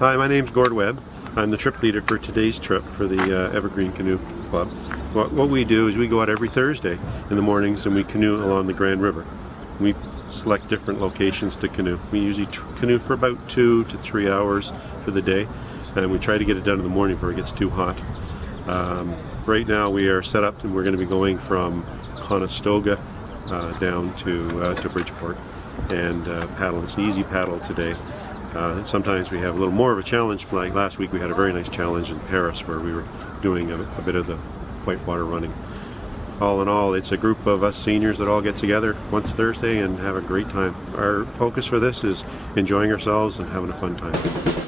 Hi, my name's Gord Webb. I'm the trip leader for today's trip for the Evergreen Canoe Club. What we do is we go out every Thursday in the mornings and we canoe along the Grand River. We select different locations to canoe. We usually canoe for about 2 to 3 hours for the day, and we try to get it done in the morning before it gets too hot. Right now we are set up and we're going to be going from Conestoga down to Bridgeport and paddle. It's an easy paddle today. Sometimes we have a little more of a challenge, like last week we had a very nice challenge in Paris where we were doing a bit of the whitewater running. All in all, it's a group of us seniors that all get together once Thursday and have a great time. Our focus for this is enjoying ourselves and having a fun time.